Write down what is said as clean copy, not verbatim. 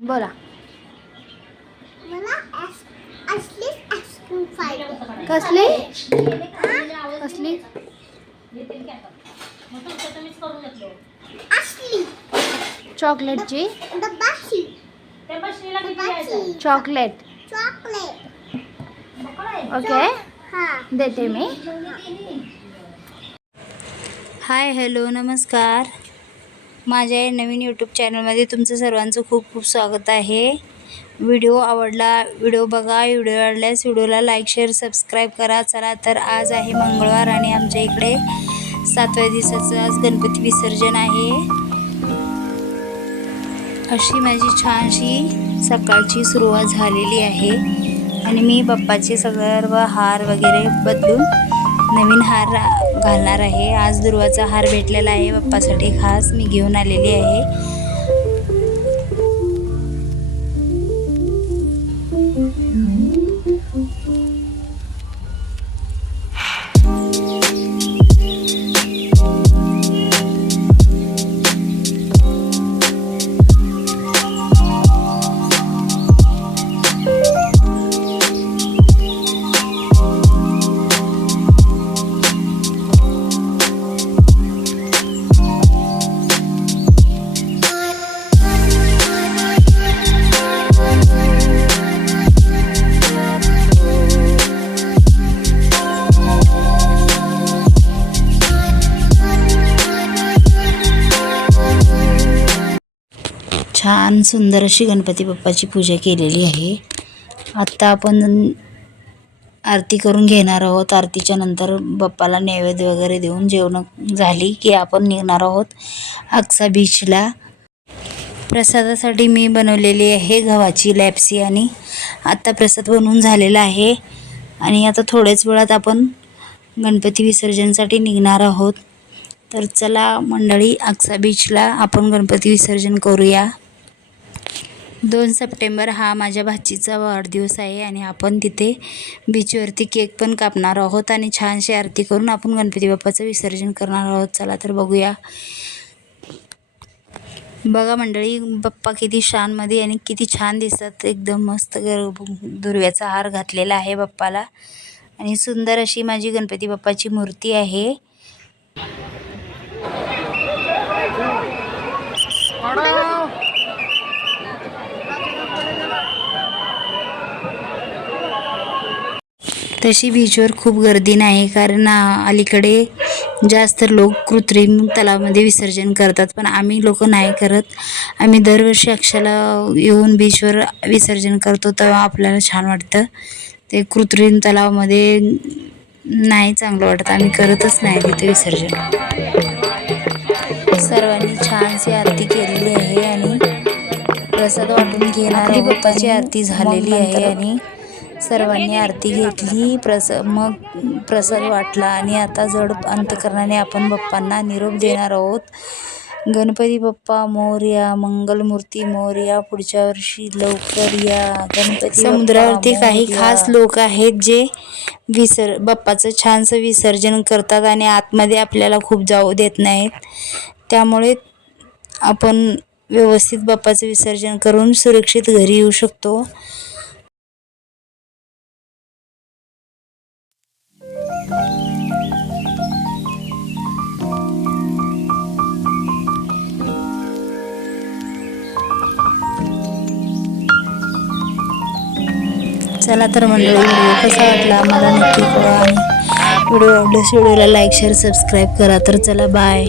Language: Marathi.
बोला. मला असली आईस्क्रीम पाहिजे. कसली कसली असली चॉकलेटची डब्बाची चॉकलेट. चॉकलेट. ओके हां देते मी. हाय हॅलो नमस्कार. माझ्या या नवीन यूट्यूब चॅनलमध्ये तुमचं सर्वांचं खूप खूप स्वागत आहे. व्हिडिओ आवडला व्हिडिओ बघा. व्हिडिओ आवडल्यास व्हिडिओला लाईक शेअर सबस्क्राईब करा. चला तर आज आहे मंगळवार आणि आमच्या इकडे 7व्या दिवसाचं आज गणपती विसर्जन आहे. अशी माझी छानशी सकाळची सुरुवात झालेली आहे आणि मी बाप्पाचे सर्व हार वगैरे बदलून नवीन हार घालणार आहे. आज दुर्वाचा हार भेटलेला आहे बाप्पासाठी, खास मी घेऊन आलेली आहे. छान सुंदर अशी गणपती बाप्पाची पूजा केलेली आहे. आत्ता आपण आरती करून घेणार आहोत. आरतीच्या नंतर बाप्पाला नैवेद्य वगैरे देऊन जेवण झाली की आपण निघणार आहोत अक्सा बीचला. प्रसादासाठी मी बनवलेली आहे गव्हाची लॅप्सी आणि आत्ता प्रसाद बनवून झालेला आहे आणि आता थोड्याच वेळात आपण गणपती विसर्जनसाठी निघणार आहोत. तर चला मंडळी, अक्सा बीचला आपण गणपती विसर्जन करूया. 2 सप्टेंबर हा माझ्या भाचीचा वाढदिवस आहे आणि आपण तिथे बीचवरती केक पण कापणार आहोत आणि छानशी आरती करून आपण गणपती बाप्पाचं विसर्जन करणार आहोत. चला तर बघूया. बघा मंडळी, बाप्पा किती शानमध्ये आणि किती छान दिसतात. एकदम मस्त दुर्व्याचा हार घातलेला आहे बाप्पाला आणि सुंदर अशी माझी गणपती बाप्पाची मूर्ती आहे. तशी बीचवर खूप गर्दी नाही, कारण अलीकडे जास्त लोक कृत्रिम तलावामध्ये विसर्जन करतात, पण आम्ही लोक नाही करत. आम्ही दरवर्षी अक्षाला येऊन बीचवर विसर्जन करतो, तेव्हा आपल्याला छान वाटतं. ते कृत्रिम तलावामध्ये नाही चांगलं वाटतं, आम्ही करतच नाही तिथे विसर्जन. सर्वांनी छानशी आरती केलेली आहे आणि प्रसाद वाटून घेणार आहोत. बाप्पाची आरती झालेली आहे आणि सर्वांनी आरती घेतली, मग प्रसाद वाटला आणि आता जड अंतकरणाने आपण बाप्पांना निरोप देणार आहोत. गणपती बाप्पा मोरया, मंगलमूर्ती मोरया, पुढच्या वर्षी लवकर या. गणपती. समुद्रावरती काही खास लोक आहेत जे बाप्पाचं छानसं विसर्जन करतात आणि आतमध्ये आपल्याला खूप जाऊ देत नाहीत. त्यामुळे आपण व्यवस्थित बाप्पाचं विसर्जन करून सुरक्षित घरी येऊ शकतो. चला तर मंडळी, व्हिडिओ कसा वाटला मला नक्की कळवा आणि व्हिडिओ आवडल्यास व्हिडिओला लाईक शेअर सबस्क्राईब करा. तर चला बाय.